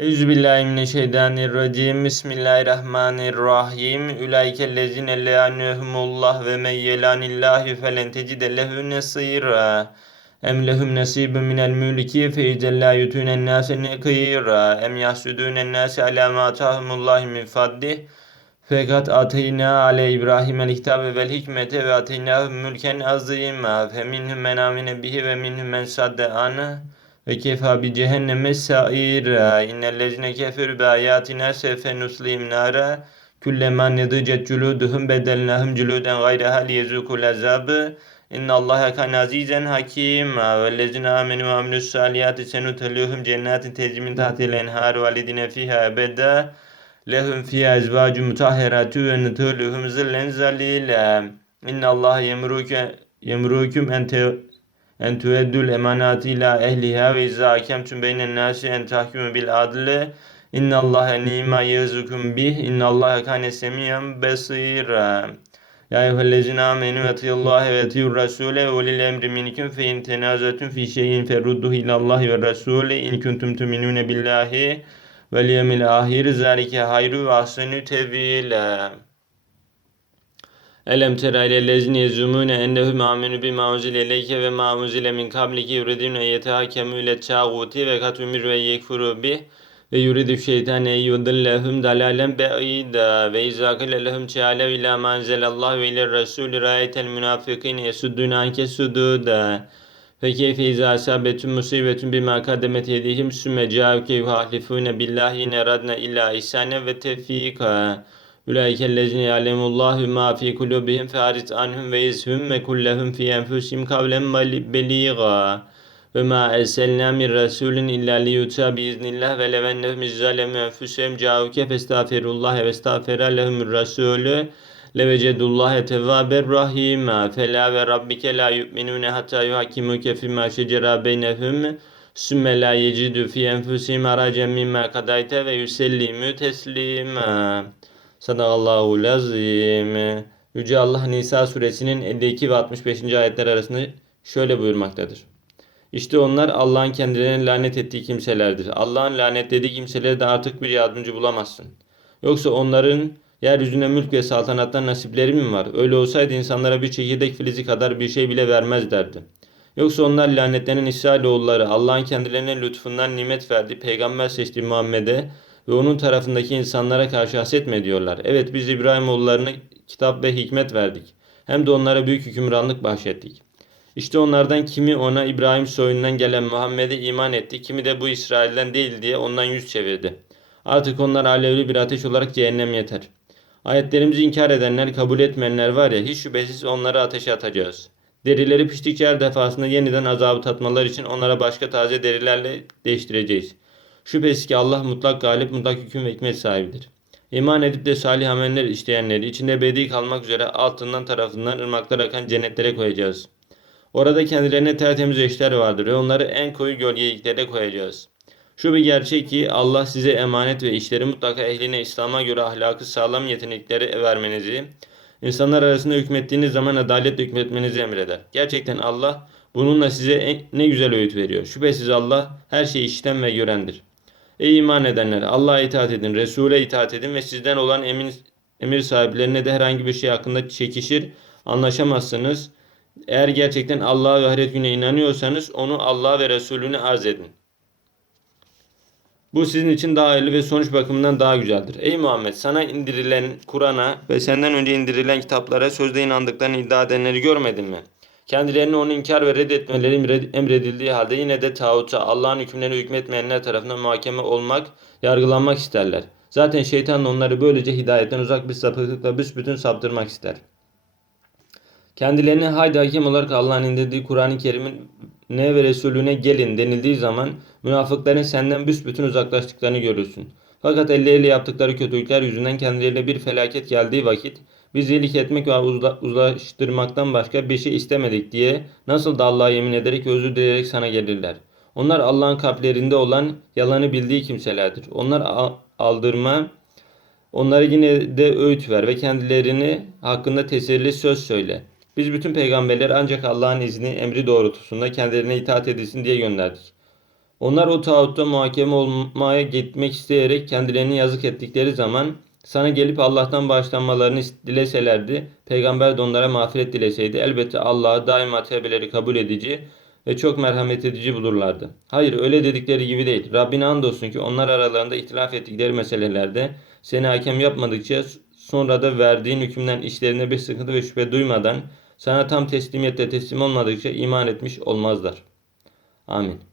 Euzubillahimineşşeytanirracim. Bismillahirrahmanirrahim. Ülaikellezine le'anehumullah ve men yelanillahi felen tecide lehu nesira. Em lehum nasibun minel mülki fe izen la yutunen nase nekira. Em yahsudunen nase ala ma atahumullahi min fadlih. Fakat ateyna ale İbrahim el kitabe vel hikmete ve ateynahu mülken azima. Fe minhum men amine bihi ve minhum men sadde anı. Ve kefa bi cehenneme saira. İnnellezine keferu bi ayatina sefe nuslim nara. Kullema nedicet culuduhum bedelnahum culuden gayreha liyezukul azabı. İnna Allaha kan azizen hakim. Vellezine amenu ve amilus salihati senuteluhum cennetin tecri min tahtil enhar validine fiha ebeda. Lehum fiha ezvacu mutahheratu ve nutuluhum zillen zalila. İnna Allaha yemruke yemrukum en en tueddül emanati ila ehliha ve izâ hakemtum beynen nâsi en tahkumu bil adli. İnna Allaha nîmâ yezukum bih inna Allaha kâne semiyen besîrâ. Ya eyyühellezine amenü etiyallâhe ve etiyur rasûle ve ulil emri minkum fe in tenâzetun fi şeyin ferudduhu ilallahi ve rasûle in kuntum tuminûne billahi vel yevmil ahir zâlike hayru ve ahsenü tevîlâ Elem tera ilellezine yezumune ennehum amenu bima unzile ileyke ve ma unzile min kabliki yuridune yetehakemu ile tağuti ve kat umir ve yekfuru bih ve yuridu şeytan en yudillehum dalalen be'ida. Ve izâ kile lehum teâlev ilâ ma enzelallah ve ile rasûlü râyetel münafıkîne yesuddûne anke sudûda ve keyfe izâ asâbetun musibetun bima kademet yedihim sümme câuke yuhahlifûne billahi in eradna illa ihsâne ve tevfîka Ulaikellezine ya'lemullahu ma fi kulubihim fa'rid anhum ve izhum ve kullehum fi enfusihim kavlen beliga. Ve ma erselna min rasulin illa liyuta biiznillah ve levennehum izzalemu enfusihim ca'uke festağfirullah ve estağfira lehumur rasulü levecedullahe tevvaber rahima fela ve rabbike la yu'minune hatta yuhakimuke fima şecera beynehum sümme la yecidu fi enfusihim haracen mimma kadayte ve yüsellimu teslima. Sadakallahu lazim. Yüce Allah Nisa suresinin 52 ve 65. ayetler arasında şöyle buyurmaktadır. İşte onlar Allah'ın kendilerine lanet ettiği kimselerdir. Allah'ın lanetlediği kimselere de artık bir yardımcı bulamazsın. Yoksa onların yeryüzüne mülk ve saltanattan nasipleri mi var? Öyle olsaydı insanlara bir çekirdek filizi kadar bir şey bile vermezlerdi. Yoksa onlar lanetlenen İsrailoğulları Allah'ın kendilerine lütfundan nimet verdiği peygamber seçtiği Muhammed'e ve onun tarafındaki insanlara karşı haset mi ediyorlar? Evet biz İbrahim oğullarına kitap ve hikmet verdik. Hem de onlara büyük hükümranlık bahşettik. İşte onlardan kimi ona İbrahim soyundan gelen Muhammed'e iman etti, kimi de bu İsrail'den değil diye ondan yüz çevirdi. Artık onlar alevli bir ateş olarak cehennem yeter. Ayetlerimizi inkar edenler, kabul etmeyenler var ya hiç şüphesiz onları ateşe atacağız. Derileri piştikçe her defasında yeniden azabı tatmalar için onlara başka taze derilerle değiştireceğiz. Şüphesiz ki Allah mutlak galip, mutlak hüküm ve hikmet sahibidir. İman edip de salih ameller işleyenleri içinde bedi kalmak üzere altından tarafından ırmaklar akan cennetlere koyacağız. Orada kendilerine tertemiz eşler vardır ve onları en koyu gölgeliklere koyacağız. Şu bir gerçek ki Allah size emanet ve işleri mutlaka ehline İslam'a göre ahlakı sağlam yetenekleri vermenizi, insanlar arasında hükmettiğiniz zaman adaletle hükmetmenizi emreder. Gerçekten Allah bununla size ne güzel öğüt veriyor. Şüphesiz Allah her şeyi işiten ve görendir. Ey iman edenler Allah'a itaat edin, Resul'e itaat edin ve sizden olan emin, emir sahiplerine de herhangi bir şey hakkında çekişir, anlaşamazsınız. Eğer gerçekten Allah'a ve ahiret gününe inanıyorsanız onu Allah'a ve Resulüne arz edin. Bu sizin için daha hayırlı ve sonuç bakımından daha güzeldir. Ey Muhammed sana indirilen Kur'an'a ve senden önce indirilen kitaplara sözde inandıklarını iddia edenleri görmedin mi? Kendilerini onu inkar ve reddetmeleri emredildiği halde yine de tağuta Allah'ın hükümlerine hükmetmeyenler tarafından muhakeme olmak, yargılanmak isterler. Zaten şeytan onları böylece hidayetten uzak bir sapıklıkla büsbütün saptırmak ister. Kendilerine haydi hakim olarak Allah'ın indirdiği Kur'an-ı Kerim'in ne ve Resulüne gelin denildiği zaman münafıkların senden büsbütün uzaklaştıklarını görürsün. Fakat elleriyle yaptıkları kötülükler yüzünden kendilerine bir felaket geldiği vakit biz iyilik etmek ve uzlaştırmaktan başka bir şey istemedik diye nasıl da Allah'a yemin ederek özür dileyerek sana gelirler. Onlar Allah'ın kalplerinde olan yalanı bildiği kimselerdir. Onlar aldırma, onlara yine de öğüt ver ve kendilerini hakkında teselli söz söyle. Biz bütün peygamberleri ancak Allah'ın izni, emri doğrultusunda kendilerine itaat edilsin diye gönderdik. Onlar o tağutta muhakeme olmaya gitmek isteyerek kendilerini yazık ettikleri zaman sana gelip Allah'tan bağışlanmalarını dileselerdi, peygamber de onlara mağfiret dileseydi elbette Allah'ı daima tevbeleri kabul edici ve çok merhamet edici bulurlardı. Hayır öyle dedikleri gibi değil. Rabbine andolsun ki onlar aralarında ihtilaf ettikleri meselelerde seni hakem yapmadıkça sonra da verdiğin hükümden işlerine bir sıkıntı ve şüphe duymadan sana tam teslimiyette teslim olmadıkça iman etmiş olmazlar. Amin.